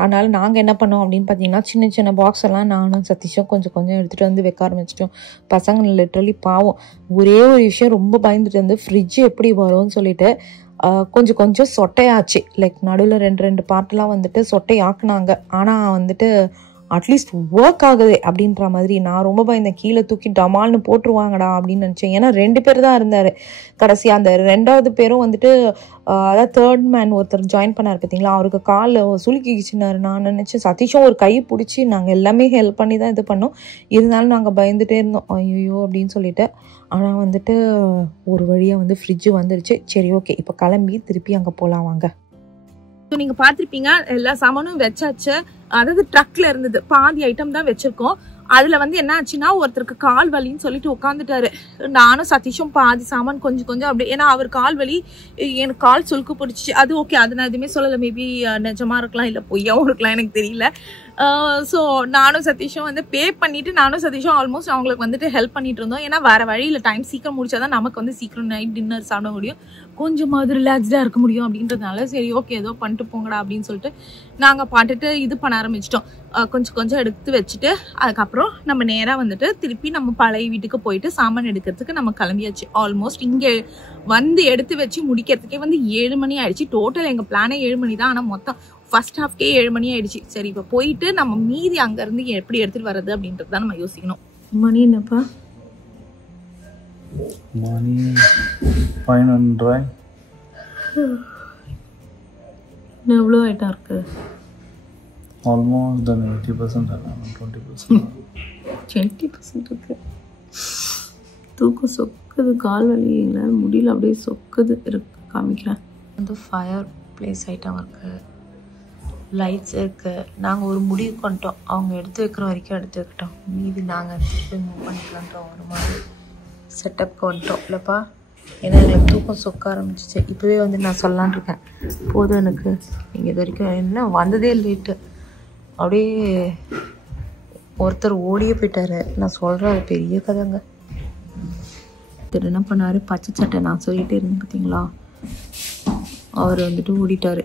அதனால் நாங்கள் என்ன பண்ணோம் அப்படின்னு பார்த்தீங்கன்னா, சின்ன சின்ன பாக்ஸ் எல்லாம் நானும் சதீஷும் கொஞ்சம் கொஞ்சம் எடுத்துகிட்டு வந்து வைக்க ஆரம்பிச்சிட்டோம். பசங்க லிட்ரலி பாவம். ஒரே ஒரு விஷயம் ரொம்ப பயந்துட்டு வந்து, ஃப்ரிட்ஜ் எப்படி வரும்னு சொல்லிட்டு கொஞ்சம் கொஞ்சம் சொட்டையாச்சு. லைக் நடுவில் 2 பார்ட்லாம் வந்துட்டு சொட்டையாக்குனாங்க. ஆனால் வந்துட்டு அட்லீஸ்ட் ஒர்க் ஆகுது அப்படின்ற மாதிரி நான் ரொம்ப பயந்தேன். கீழே தூக்கி டமால்னு போட்டுருவாங்கடா அப்படின்னு நினச்சேன். ஏன்னா 2 பேர் தான் இருந்தார். கடைசியாக அந்த 2வது பேரும் வந்துட்டு அதாவது 3rd மேன் ஒருத்தர் ஜாயின் பண்ணார் பார்த்தீங்களா, அவருக்கு கால் சுலுக்கிச்சுனாரு. நான் நினச்சேன் சதீஷும் ஒரு கை பிடிச்சி நாங்கள் எல்லாமே ஹெல்ப் பண்ணி தான் இது பண்ணோம். இருந்தாலும் நாங்கள் பயந்துகிட்டே இருந்தோம், ஐயோ அப்படின்னு சொல்லிட்டு. ஆனால் வந்துட்டு ஒரு வழியாக வந்து ஃப்ரிட்ஜு வந்துருச்சு. சரி ஓகே, இப்போ கிளம்பி திருப்பி அங்கே போகலாம் வாங்க. நீங்க பாத்திருப்பீங்க, எல்லா சாமானும் வச்சாச்சு. அதாவது ட்ரக்ல இருந்தது, பாதி ஐட்டம் தான் வச்சிருக்கோம். அதுல வந்து என்ன ஆச்சுன்னா, ஒருத்தருக்கு கால் வலின்னு சொல்லிட்டு உட்காந்துட்டாரு. நானும் சதீஷும் பாதி சாமான் கொஞ்சம் கொஞ்சம் அப்படி, ஏன்னா அவர் கால் வலி, எனக்கு கால் சுலுக்கு பிடிச்சி. அது ஓகே, அது நான் எதுவுமே சொல்லலை. மேபி நிஜமா இருக்கலாம், இல்லை பொய்யாவும் இருக்கலாம், எனக்கு தெரியல. ஸோ நானும் சதீஷும் வந்து பே பண்ணிட்டு நானும் சதீஷும் ஆல்மோஸ்ட் அவங்களுக்கு வந்துட்டு ஹெல்ப் பண்ணிட்டு இருந்தோம். ஏன்னா வேற வழியில் டைம் சீக்கிரம் முடிச்சாதான் நமக்கு வந்து சீக்கிரம் நைட் டின்னர் சாப்பிட முடியும், கொஞ்சமாவது ரிலாக்ஸ்டாக இருக்க முடியும் அப்படின்றதுனால சரி ஓகே ஏதோ பண்ணிட்டு போங்கடா அப்படின்னு சொல்லிட்டு நாங்கள் பாட்டுட்டு இது பண்ண ஆரம்பிச்சிட்டோம். கொஞ்சம் கொஞ்சம் எடுத்து வச்சுட்டு அதுக்கப்புறம் நம்ம நேராக வந்துட்டு திருப்பி நம்ம பழைய வீட்டுக்கு போயிட்டு சாமான் எடுக்கிறதுக்கு நம்ம கிளம்பியாச்சு. ஆல்மோஸ்ட் இங்கே வந்து எடுத்து வச்சு முடிக்கிறதுக்கே வந்து 7 மணி ஆயிடுச்சு. டோட்டல் எங்கள் பிளானே 7 மணி தான், ஆனால் மொத்தம் ஃபர்ஸ்ட் ஹாஃப்கே 7 மணி ஆயிடுச்சு. சரி, இப்போ போயிட்டு நம்ம மீதி அங்கேருந்து எப்படி எடுத்துகிட்டு வர்றது அப்படின்றது தான் நம்ம யோசிக்கணும். மணி என்னப்பா? மணி 500. எவ்வளோ ஐட்டம் இருக்கு? ஆல்மோஸ்ட் 80% 20%. 20% இருக்கு. தூக்கம் சொக்குது, கால் வலிங்கள முடியல, அப்படியே சொக்குது. இருக்கு, காமிக்கிறேன். வந்து ஃபயர் பிளேஸ் ஐட்டம் இருக்குது, லைட்ஸ் இருக்குது. நாங்கள் ஒரு முடிவு பண்ணிட்டோம், அவங்க எடுத்து வைக்கிற வரைக்கும் எடுத்து வைக்கிட்டோம், மீதி நாங்கள் திருப்பி மூவ் பண்ணிக்கலான்ற ஒரு மாதிரி செட்டப்க்கு வந்துட்டோம் இல்லைப்பா. ஏன்னா எனக்கு தூக்கம் சொக்க ஆரம்பிச்சிச்சு. இப்போவே வந்து நான் சொல்லலான் இருக்கேன், போதும் எனக்கு, நீங்கள் இது வரைக்கும் என்ன வந்ததே லேட்டு. அப்படியே ஒருத்தர் ஓடியே போயிட்டாரு. நான் சொல்கிறேன், அது பெரிய கதைங்க. ஒருத்தர் என்ன பண்ணார், பச்சை சட்டை நான் சொல்லிகிட்டே இருந்தேன் பார்த்தீங்களா, அவர் வந்துட்டு ஓடிட்டார்.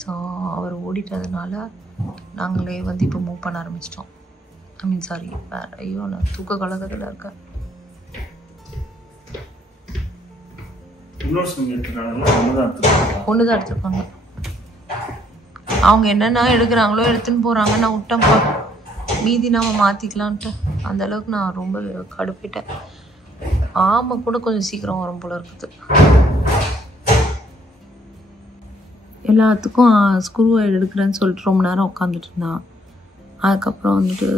ஸோ அவர் ஓடிட்டதுனால நாங்களே வந்து இப்போ மூவ் பண்ண ஆரம்பிச்சிட்டோம். ஐ மீன் சாரி, ஐயோ நான் தூக்க கலகத்தில் இருக்கேன். ஒன்று தான் எடுத்துருப்பாங்க. அவங்க என்னென்ன எடுக்கிறாங்களோ எடுத்துன்னு போகிறாங்க, நான் விட்டேன்ப்பா, மீதி நாம் மாற்றிக்கலான்ட்டு. அந்தளவுக்கு நான் ரொம்ப கடுப்பிட்டேன். ஆமாம், கூட கொஞ்சம் சீக்கிரம் வரும் போல இருக்குது. எல்லாத்துக்கும் ஸ்க்ரூ எடுக்கிறேன்னு சொல்லிட்டு ரொம்ப நேரம் உட்காந்துட்டு இருந்தான். அதுக்கப்புறம் வந்துட்டு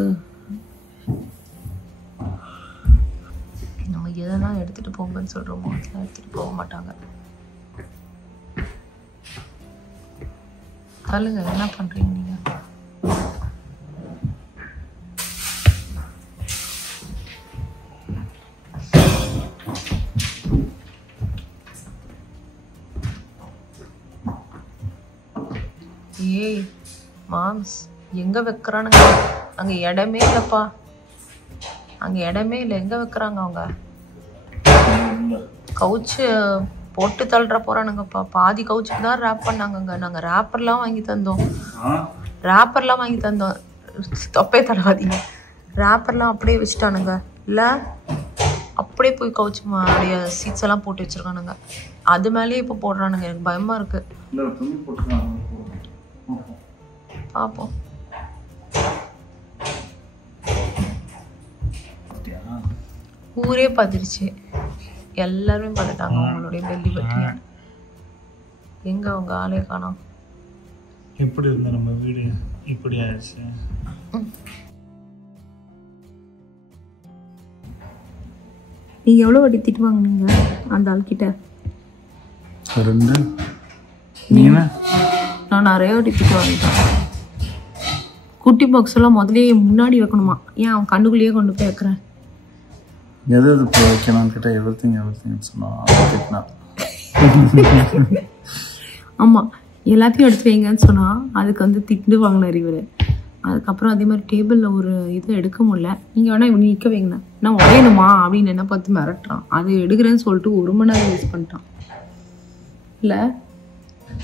நம்ம எதெல்லாம் எடுத்துகிட்டு போங்கன்னு சொல்கிறோமோ அதெல்லாம் எடுத்துகிட்டு போக மாட்டாங்க. சொல்லுங்க, என்ன பண்ணுறீங்க நீங்கள்? மாம்ஸ் எங்கே வைக்கிறானுங்க? அங்கே இடமே இல்லைப்பா, அங்கே இடமே இல்லை. எங்கே வைக்கிறாங்க அவங்க? கவுச்சு போட்டு தள்ளுற போகிறானுங்கப்பா. பாதி கவுச்சுக்கு தான் ரேப் பண்ணாங்கங்க. நாங்கள் ரேப்பர்லாம் வாங்கி தந்தோம், தொப்பை தடவாதீங்க. ரேப்பர்லாம் அப்படியே வச்சுட்டானுங்க. இல்லை அப்படியே போய் கவுச்சு அப்படியே சீட்ஸ் எல்லாம் போட்டு வச்சிருக்கானுங்க. அது மேலேயே இப்போ போடுறானுங்க. எனக்கு பயமாக இருக்கு. பார்ப்போம். ஊரே பார்த்துருச்சு, எல்லாருமே பார்த்துட்டாங்க அவங்களுடைய பெல்லி பட்டியை. எங்க அவங்க ஆளே காணோம். எப்படி இருந்த நம்ம வீடு இப்படி ஆயிடுச்சு. நீங்க எவ்வளவு வாட்டி திட்டு வாங்குனீங்க அந்த ஆள்கிட்ட? 2. நீங்க? நான் நிறைய வாட்டி திட்டு வாங்கிட்டேன். குட்டி பாக்ஸ் எல்லாம் முதல்லயே முன்னாடி வைக்கணுமா? ஏன் அவன் கண்ணுக்குள்ளேயே கொண்டு போய் வைக்கிறேன்? எது இப்போ வைக்கணும்னு கேட்டால் எவ்ரிதிங் சொன்னா. ஆமாம், எல்லாத்தையும் எடுத்து வைங்கன்னு சொன்னால் அதுக்கு வந்து திட்டு வாங்கினார் இவர். அதுக்கப்புறம் அதே மாதிரி டேபிளில் ஒரு இது எடுக்க முடியல. நீங்கள் வேணால் இவனு நிற்க வைங்கண்ணா, நான் உடையணுமா அப்படின்னு என்ன பார்த்து மிரட்டுறான். அது எடுக்கிறேன்னு சொல்லிட்டு 1 மணி நேரம் யூஸ் பண்ணிட்டான். இல்லை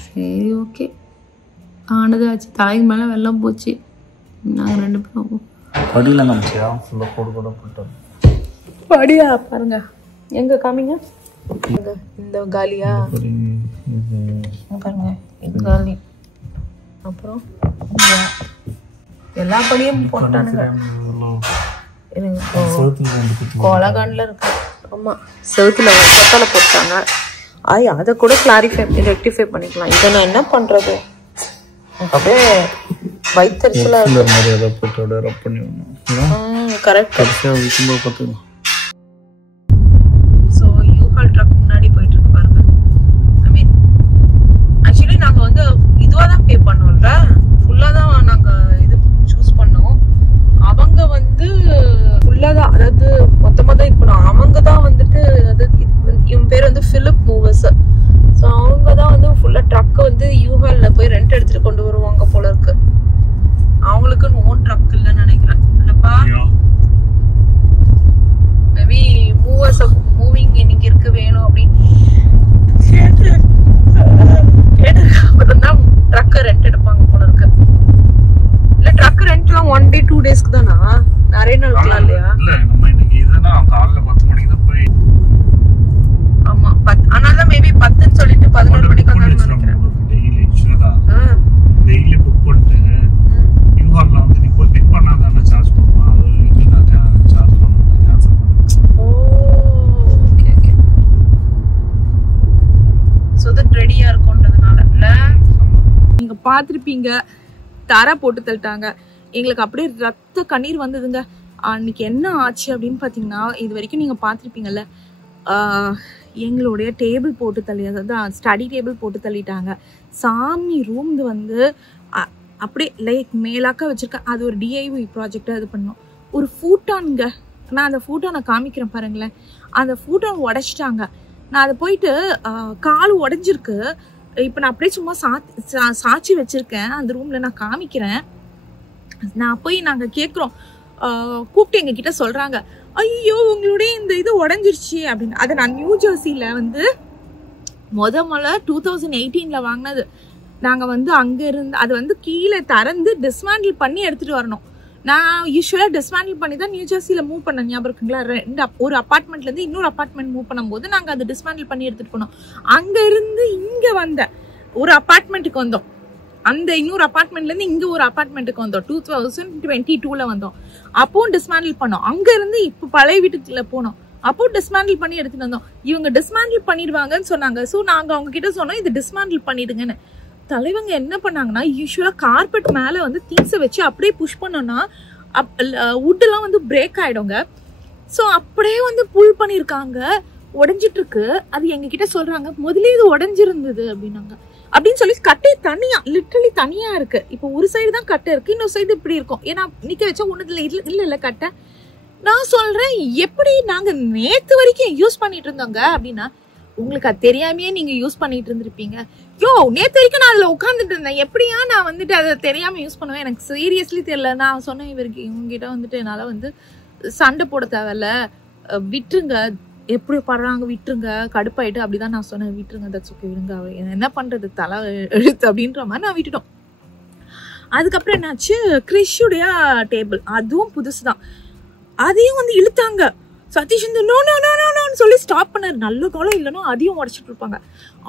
சரி ஓகே, ஆனதாச்சு. தலைக்கு மேலே வெள்ளம் போச்சு. நாங்கள் 2 பேரும் படியில் நினச்சியா ஃபுல்லாக போட போட்டோம். படியா பாருங்க, எங்க காமிங்க. இந்த காலியா பாருங்க, இந்த காலி. அப்புறம் எல்லா படியும் போட்டானுங்க. கோலகான்ல இருக்கு. ஆமா, செவுத்துல கொத்தால போட்டாங்க. அதை கூட ரெக்டிஃபை பண்ணிக்கலாம். இதை நான் என்ன பண்றது? அப்படியே வயிற்றுச்சலா கரெக்ட். ஸோ யூஹால் ட்ரக் முன்னாடி போயிட்டு இருக்கு பாருங்க. ஐ மீன் ஆக்சுவலி நாங்கள் வந்து இதுவாக தான் பே பண்ணோம்ல, ஃபுல்லாக தான் நாங்கள் இது சூஸ் பண்ணோம். அவங்க வந்து ஃபுல்லாக தான், அதாவது மொத்தமாக தான் இது பண்ணோம். அவங்க தான் வந்துட்டு, அதாவது இவன் பேர் வந்து ஃபிலிப் மூவர்ஸ். ஸோ அவங்க தான் வந்து ஃபுல்லாக ட்ரக்கை வந்து யூஹாலில் போய் ரெண்ட் எடுத்துகிட்டு கொண்டு வருவாங்க போல இருக்கு. அவங்களுக்குன்னு ஓன் ட்ரக் இல்லைன்னு நினைக்கிறேன். இல்லைப்பா, மேபி மூவிங் இன்னைக்கு இருக்கு வேணும் அப்படின்னு அப்புறம் தான் ட்ரக்கை ரெண்ட் எடுப்பாங்க போல இருக்கு. இல்ல ட்ரக் ரெண்ட்லாம் 1 day 2 daysக்கு தானா? நிறைய நாளுக்குலாம் இல்லையா? இல்ல நம்ம இன்னைக்கு இதுனா காலைல 10 மணிக்கு தான் போய். ஆமா, அதனால தான் மேபி 10ன்னு சொல்லிட்டு 11 மணிக்கு வந்தாலும் நினைக்கிறேன். டெய்லி சுதா டெய்லி புக் பண்ணிட்டு யூஹால்ல வந்து நீ போய் பிக் பண்ணாதானே சார்ஜ் பண்ணுவா. அது இல்லைன்னா சார்ஜ் பண்ணுவோம், கேன்சல் பண்ணுவோம். Okay okay. ஸோ தட் ரெடியா இருக்கும்ன்றதுனால இல்ல. நீங்க பார்த்துருப்பீங்க, தரை போட்டு தள்ளிட்டாங்க. எங்களுக்கு அப்படியே ரத்த கண்ணீர் வந்ததுங்க. அன்னைக்கு என்ன ஆச்சு அப்படின்னு பார்த்தீங்கன்னா, இது வரைக்கும் நீங்கள் பார்த்துருப்பீங்கல்ல, எங்களுடைய டேபிள் போட்டு தள்ளி, அதாவது ஸ்டடி டேபிள் போட்டு தள்ளிட்டாங்க. சாமி ரூம் வந்து அப்படியே லைக் மேலாக்க வச்சுருக்கேன். அது ஒரு டிஐவி ப்ராஜெக்டாக இது பண்ணோம். ஒரு ஃபூட்டானுங்க, நான் அந்த ஃபூட்டானை காமிக்கிறேன் பாருங்களேன். அந்த ஃபூட்டான் உடைச்சிட்டாங்க. நான் அதை போயிட்டு கால் உடஞ்சிருக்கு. இப்போ நான் அப்படியே சும்மா சாட்சி வச்சுருக்கேன் அந்த ரூமில், நான் காமிக்கிறேன். நான் போய் நாங்கள் கேட்குறோம், கூப்பிட்டு எங்ககிட்ட சொல்கிறாங்க, ஐயோ உங்களுடைய இந்த இது உடஞ்சிருச்சு அப்படின்னு. அதை நான் நியூ ஜெர்சியில் வந்து முதல்ல 2018 வாங்கினது. நாங்கள் வந்து அங்கே இருந்து அது வந்து கீழே திறந்து டிஸ்மேண்டில் பண்ணி எடுத்துகிட்டு வரணும். நான் யூஸ்வலாக டிஸ்மேண்டில் பண்ணி தான் நியூ ஜெர்சியில் மூவ் பண்ணேன், ஞாபகம் இருக்குங்களா? ஒரு அப்பார்ட்மெண்ட்லேருந்து இன்னொரு அப்பார்ட்மெண்ட் மூவ் பண்ணும்போது நாங்கள் அதை டிஸ்மேண்டில் பண்ணி எடுத்துகிட்டு போனோம். அங்கே இருந்து இங்கே வந்த ஒரு அப்பார்ட்மெண்ட்டுக்கு வந்தோம். அந்த இன்னொரு அப்பார்ட்மெண்ட்லேருந்து இங்கே ஒரு அப்பார்ட்மெண்ட்டுக்கு வந்தோம். 2022 வந்தோம். அப்பவும் டிஸ்மேண்டில் பண்ணோம். அங்கேருந்து இப்போ பழைய வீட்டுக்குள்ள போனோம். அப்போ டிஸ்மேண்டில் பண்ணி எடுத்துகிட்டு வந்தோம். இவங்க டிஸ்மேண்டில் பண்ணிடுவாங்கன்னு சொன்னாங்க. ஸோ நாங்கள் அவங்க கிட்ட சொன்னோம், இது டிஸ்மேண்டில் பண்ணிடுங்கன்னு. தலைவங்க என்ன பண்ணாங்கன்னா, யூஸ்வலாக கார்பெட் மேலே வந்து திங்ஸை வச்சு அப்படியே புஷ் பண்ணோன்னா வுட்டெல்லாம் வந்து பிரேக் ஆகிடுங்க. ஸோ அப்படியே வந்து புல் பண்ணியிருக்காங்க, உடஞ்சிட்டு இருக்கு. அது எங்ககிட்ட சொல்கிறாங்க, முதலே இது உடஞ்சிருந்தது அப்படின்னாங்க. அப்படின்னு சொல்லி கட்டை தனியா, லிட்டரலி தனியா இருக்கு. இப்போ ஒரு சைடு தான் கட்டை இருக்கு, இன்னொரு சைடு இப்படி இருக்கும். ஏன்னா நிக்க வச்சா ஒண்ணுல இல்ல கட்டை. நான் சொல்றேன், எப்படி நாங்க நேத்து வரைக்கும் யூஸ் பண்ணிட்டு இருந்தோங்க அப்படின்னா, உங்களுக்கு அது தெரியாமையே நீங்க யூஸ் பண்ணிட்டு இருந்திருப்பீங்க. நேற்று வரைக்கும் நான் அதில் உட்காந்துட்டு இருந்தேன். எப்படியா நான் வந்துட்டு அதை தெரியாமல் யூஸ் பண்ணுவேன், எனக்கு சீரியஸ்லி தெரியல. நான் சொன்னேன் இவருக்கு, இவங்ககிட்ட வந்துட்டு என்னால் வந்து சண்டை போட தேவையில்ல, விட்டுருங்க, எப்படி படுறாங்க விட்டுருங்க, கடுப்பாயிட்டு அப்படிதான் நான் சொன்னேன். விட்டுருங்க, தட்ஸ் ஓகே, விடுங்க, என்ன பண்ணுறது, தலை எழுத்து அப்படின்ற மாதிரி நான் விட்டுட்டோம். அதுக்கப்புறம் என்னாச்சு, கிறிஷுடைய டேபிள் அதுவும் புதுசு தான், அதையும் வந்து இழுத்தாங்க. சதீஷ் வந்து நோ நோ நோ நோன்னு சொல்லி ஸ்டாப் பண்ணாரு. நல்ல காலம் இல்லைன்னா அதையும் உடச்சிட்டு இருப்பாங்க.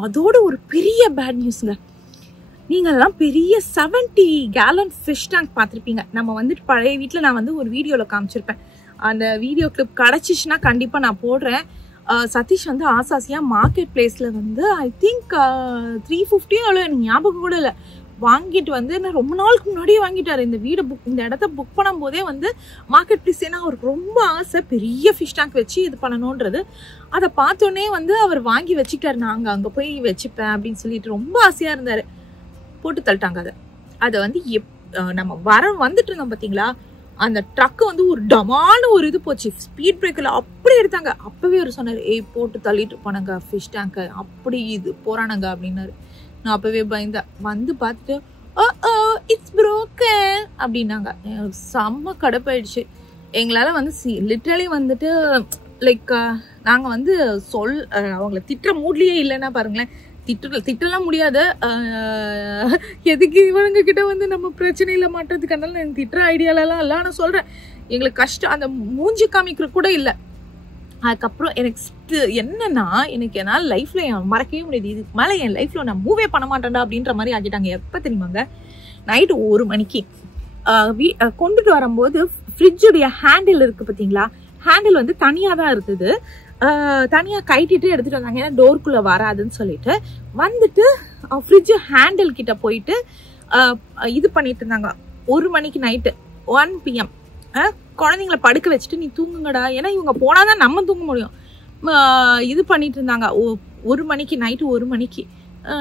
அதோட ஒரு பெரிய பேட் நியூஸுங்க, நீங்கள்லாம் பெரிய 70 கேலன் ஃபிஷ் டேங்க் பார்த்துருப்பீங்க. நம்ம வந்துட்டு பழைய வீட்டில் நான் வந்து ஒரு வீடியோவில் காமிச்சிருப்பேன். அந்த வீடியோ கிளிப் கிடச்சிச்சுன்னா கண்டிப்பாக நான் போடுறேன். சதீஷ் வந்து ஆசாசியாக மார்க்கெட் பிளேஸில் வந்து ஐ திங்க் 350 அவ்வளோ எனக்கு ஞாபகம் கூட இல்லை, வாங்கிட்டு வந்து நான் ரொம்ப நாளுக்கு முன்னாடியே வாங்கிட்டாரு. இந்த இடத்த புக் பண்ணும் போதே வந்து மார்க்கெட் பிளேஸ், ஏன்னா அவருக்கு ரொம்ப ஆசை பெரிய ஃபிஷ் டேங்க் வச்சு இது பண்ணணுன்றது. அதை பார்த்தோன்னே வந்து அவர் வாங்கி வச்சுக்கிட்டாரு. நாங்கள் அங்கே போய் வச்சுப்பேன் அப்படின்னு சொல்லிட்டு ரொம்ப ஆசையாக இருந்தார். போட்டு தள்ளிட்டாங்க அதை வந்து நம்ம வந்துட்டு இருந்தோம் பார்த்தீங்களா, அந்த ட்ரக்கு வந்து ஒரு டமான ஒரு இது போச்சு, ஸ்பீட் பிரேக்கில் அப்படி எடுத்தாங்க. அப்பவே அவர் சொன்னார், போட்டு தள்ளிட்டு போனாங்க ஃபிஷ் டேங்கை, அப்படி இது போறானுங்க அப்படின்னாரு. நான் அப்பவே பயந்தேன். வந்து பார்த்துட்டு இட்ஸ் broken அப்படின்னாங்க. செம்ம கடுப்பாயிடுச்சு. எங்களால் வந்து லிட்ரலி வந்துட்டு லைக் நாங்கள் வந்து அவங்கள திட்டுற மூட்லேயே இல்லைன்னா பாருங்களேன், திட்டலாம் முடியாது. எதுக்கு இவங்க கிட்ட வந்து நம்ம பிரச்சனையில மாட்டுறதுக்கானால எனக்கு திட்டுற ஐடியாலலாம் இல்லை. நான் சொல்கிறேன், எங்களுக்கு கஷ்டம் அந்த மூஞ்சி காமிக்கிற கூட இல்லை. அதுக்கப்புறம் எனக்கு என்னன்னா, எனக்கு என்னால் லைஃப்பில் மறக்கவே முடியாது, இதுக்கு மேலே என் லைஃப்பில் நான் மூவே பண்ண மாட்டேன்டா அப்படின்ற மாதிரி ஆக்கிட்டாங்க. எப்போ தெரியுமாங்க, நைட்டு 1 மணிக்கு கொண்டுட்டு வரும்போது ஃப்ரிட்ஜுடைய ஹேண்டில் இருக்குது பார்த்தீங்களா, ஹேண்டில் வந்து தனியாக தான் இருந்தது. தனியாக கைட்டிட்டு எடுத்துகிட்டு வந்தாங்க, ஏன்னா டோருக்குள்ளே வராதுன்னு சொல்லிட்டு. வந்துட்டு ஃப்ரிட்ஜு ஹேண்டில் கிட்ட போயிட்டு இது பண்ணிட்டு இருந்தாங்க. 1 மணிக்கு நைட்டு 1 PM குழந்தைங்கள படுக்க வச்சுட்டு நீ தூங்குங்கடா, ஏன்னா இவங்க போனாதான் நம்ம தூங்க முடியும். இது பண்ணிட்டு இருந்தாங்க. 1 மணிக்கு நைட்டு 1 மணிக்கு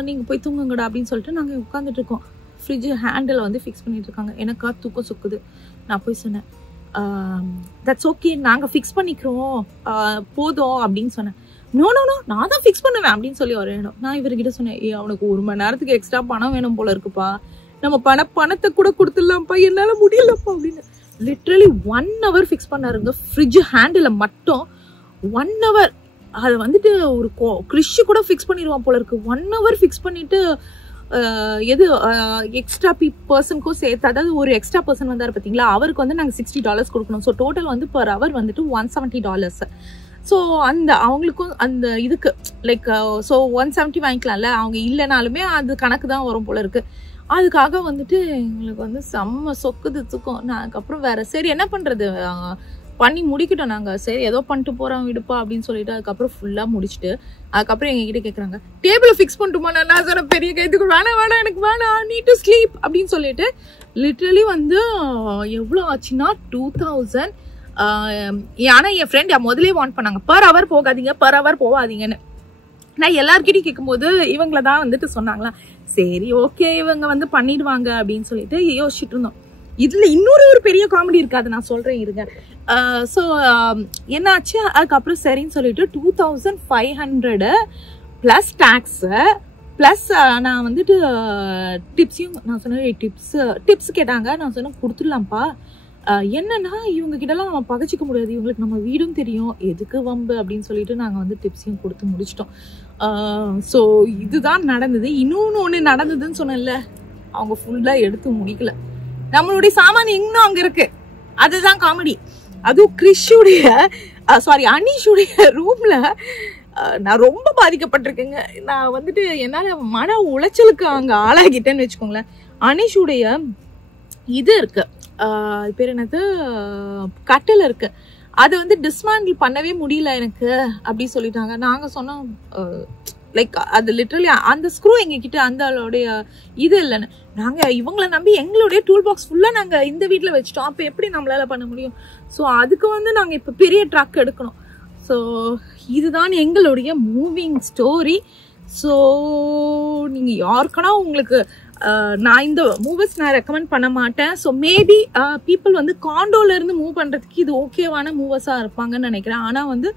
நீங்கள் போய் தூங்குங்கடா அப்படின்னு சொல்லிட்டு நாங்கள் உட்காந்துட்டு இருக்கோம். ஃப்ரிட்ஜு ஹேண்டில் வந்து ஃபிக்ஸ் பண்ணிட்டு இருக்காங்க. எனக்கா தூக்கம் சுக்குது. நான் போய் சொன்னேன், தட்ஸ் ஓகே, நாங்கள் ஃபிக்ஸ் பண்ணிக்கிறோம், போதும் அப்படின்னு சொன்னேன். நோ நோ நோ, நான் தான் ஃபிக்ஸ் பண்ணுவேன் அப்படின்னு சொல்லி ஒரு இடம். நான் இவர்கிட்ட சொன்னேன், அவனுக்கு 1 மணி நேரத்துக்கு எக்ஸ்ட்ரா பணம் வேணும் போல இருக்குப்பா, நம்ம பணத்தை கூட கொடுத்துடலாம்ப்பா, என்னால் முடியலப்பா அப்படின்னு. லிட்ரலி 1 hour ஃபிக்ஸ் பண்ணாருங்க ஃப்ரிட்ஜ் ஹேண்டில் மட்டும். 1 hour அதை வந்துட்டு ஒரு கிறிஷ் கூட ஃபிக்ஸ் பண்ணிடுவான் போல இருக்கு. 1 hour ஃபிக்ஸ் பண்ணிட்டு எது எக்ஸ்ட்ரா பர்சனுக்கும் சேர்த்து, அதாவது ஒரு எக்ஸ்ட்ரா பர்சன் வந்தார் பார்த்தீங்களா, அவருக்கு வந்து நாங்கள் $60 கொடுக்கணும். ஸோ டோட்டல் வந்து per hour வந்துட்டு $170. ஸோ அவங்களுக்கும் அந்த இதுக்கு லைக் ஸோ 170 வாங்கிக்கலாம்ல, அவங்க இல்லைனாலுமே அது கணக்கு தான் வரும் போல இருக்கு. அதுக்காக வந்துட்டு எங்களுக்கு வந்து செம்ம சொக்குது தூக்கம். நான் அதுக்கப்புறம் வேற சரி என்ன பண்ணுறது, பண்ணி முடிக்கிட்டோம் நாங்கள். சரி ஏதோ பண்ணிட்டு போகிறோம் விடுப்பா அப்படின்னு சொல்லிட்டு அதுக்கப்புறம் ஃபுல்லாக முடிச்சுட்டு அதுக்கப்புறம் எங்ககிட்ட கேட்குறாங்க, டேபிளை ஃபிக்ஸ் பண்ணிட்டுமா? நான் சொன்ன பெரிய கைத்துக்கு வேணாம் எனக்கு வேணாம், நீட் டு ஸ்லீப் அப்படின்னு சொல்லிட்டு லிட்ரலி வந்து எவ்வளோ ஆச்சுன்னா 2000. ஆனால் என் ஃப்ரெண்ட் முதலே வார்ன் பண்ணாங்க, per hour போகாதீங்க, per hour போகாதீங்கன்னு. நான் எல்லார்கிட்டையும் கேட்கும்போது இவங்கள தான் வந்துட்டு சொன்னாங்களா, சரி ஓகே இவங்க வந்து பண்ணிடுவாங்க அப்படின்னு சொல்லிட்டு யோசிச்சுட்டு இருந்தோம். இதுல இன்னொரு பெரிய காமெடி இருக்காது, நான் சொல்றேன் இருங்க. ஸோ என்னாச்சு, அதுக்கப்புறம் சரின்னு சொல்லிட்டு 2500 ப்ளஸ் டேக்ஸு ப்ளஸ் நான் வந்துட்டு டிப்ஸையும் நான் சொன்னேன். டிப்ஸ் கேட்டாங்க. நான் சொன்னேன் கொடுத்துடலாம்ப்பா. என்னன்னா இவங்க கிட்டலாம் நம்ம பகச்சிக்க முடியாது, இவங்களுக்கு நம்ம வீடும் தெரியும், எதுக்கு வம்பு அப்படின்னு சொல்லிட்டு நாங்கள் வந்து டிப்ஸையும் கொடுத்து முடிச்சிட்டோம். ஸோ இதுதான் நடந்தது. இன்னொன்று நடந்ததுன்னு சொன்னேன்ல, அவங்க ஃபுல்லாக எடுத்து முடிக்கல. நம்மளுடைய சாமான் இன்னும் அங்கே இருக்கு. அதுதான் காமெடி. அதுவும் கிறிஷுடைய அனீஷுடைய ரூம்ல நான் ரொம்ப பாதிக்கப்பட்டிருக்கேங்க. நான் வந்துட்டு என்னால் மன உளைச்சலுக்கு அங்கே ஆளாகிட்டேன்னு வச்சுக்கோங்களேன். அனீஷுடைய இது இருக்கு, பேர் என்னது, கட்டில் இருக்கு, அதை வந்து டிஸ்மேண்டில் பண்ணவே முடியல எனக்கு அப்படி சொல்லிட்டாங்க. நாங்கள் சொன்னோம் லைக் அது லிட்ரலி அந்த ஸ்க்ரூ எங்ககிட்ட அந்தளுடைய இது இல்லைன்னு. நாங்கள் இவங்களை நம்பி எங்களுடைய டூல் பாக்ஸ் ஃபுல்லாக நாங்கள் இந்த வீட்டில் வச்சுட்டோம். அப்போ எப்படி நம்மளால பண்ண முடியும்? ஸோ அதுக்கு வந்து நாங்கள் இப்போ பெரிய ட்ரக் எடுக்கணும். ஸோ இதுதான் எங்களுடைய மூவிங் ஸ்டோரி. ஸோ நீங்கள் யாருக்குன்னா உங்களுக்கு நான் இந்த மூவர்ஸ் நான் ரெக்கமெண்ட் பண்ண மாட்டேன். ஸோ மேபி பீப்புள் வந்து காண்டோலேருந்து மூவ் பண்ணுறதுக்கு இது ஓகேவான மூவர்ஸாக இருப்பாங்கன்னு நினைக்கிறேன். ஆனால் வந்து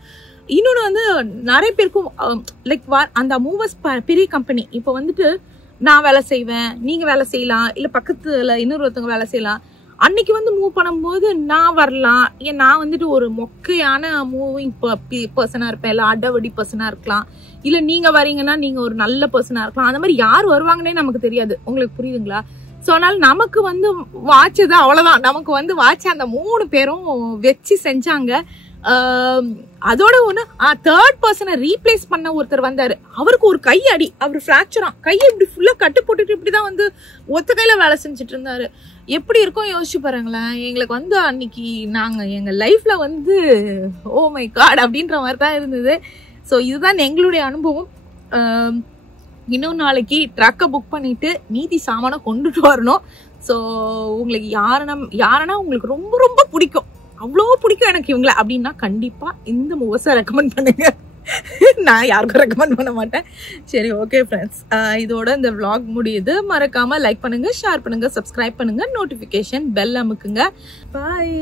இன்னொன்று வந்து நிறைய பேருக்கும் லைக் அந்த மூவர்ஸ் பெரிய கம்பெனி இப்போ வந்துட்டு நான் வேலை செய்வேன், நீங்கள் வேலை செய்யலாம், இல்லை பக்கத்தில் இன்னொருத்தவங்க வேலை செய்யலாம். அன்னைக்கு வந்து மூவ் பண்ணும்போது நான் வரலாம், ஏன் நான் வந்துட்டு ஒரு மொக்கையான மூவிங் பர்சனாக இருப்பேன், இல்லை அடவடி பர்சனாக இருக்கலாம், இல்லை நீங்கள் வரீங்கன்னா நீங்கள் ஒரு நல்ல பர்சனாக இருக்கலாம். அந்த மாதிரி யார் வருவாங்கன்னே நமக்கு தெரியாது. உங்களுக்கு புரியுதுங்களா? ஸோ அதனால நமக்கு வந்து வாட்சது அவ்வளோதான். நமக்கு வந்து வாட்ச அந்த 3 பேரும் வச்சு செஞ்சாங்க. அதோட ஒன்று தேர்ட் பர்சனை ரீப்ளேஸ் பண்ண ஒருத்தர் வந்தார். அவருக்கு ஒரு கை அடி, அவர் ஃப்ராக்சரான், கையை இப்படி ஃபுல்லாக கட்டு போட்டுட்டு இப்படி தான் வந்து ஒத்த கையில் வேலை செஞ்சுட்டு இருந்தாரு. எப்படி இருக்கும் யோசிச்சு பாருங்களேன். எங்களுக்கு வந்து அன்னைக்கு நாங்கள் எங்கள் லைஃப்பில் வந்து ஓ மை காட் அப்படின்ற மாதிரி தான் இருந்தது. ஸோ இதுதான் எங்களுடைய அனுபவம். இன்னும் நாளைக்கு ட்ரக்கை புக் பண்ணிட்டு மீதி சாமானை கொண்டுட்டு வரணும். ஸோ உங்களுக்கு யாருன்னா உங்களுக்கு ரொம்ப ரொம்ப பிடிக்கும், அவ்வளோ பிடிக்கும் எனக்கு இவங்கள அப்படின்னா கண்டிப்பா இந்த மூவர்ஸை ரெக்கமெண்ட் பண்ணுங்க. நான் யாருக்கும் ரெக்கமெண்ட் பண்ண மாட்டேன். சரி, ஓகே ஃப்ரெண்ட்ஸ், இதோட இந்த vlog முடியுது. மறக்காம லைக் பண்ணுங்க, ஷேர் பண்ணுங்க, சப்ஸ்கிரைப் பண்ணுங்க, நோட்டிஃபிகேஷன் பெல் அமுக்குங்க. பாய்.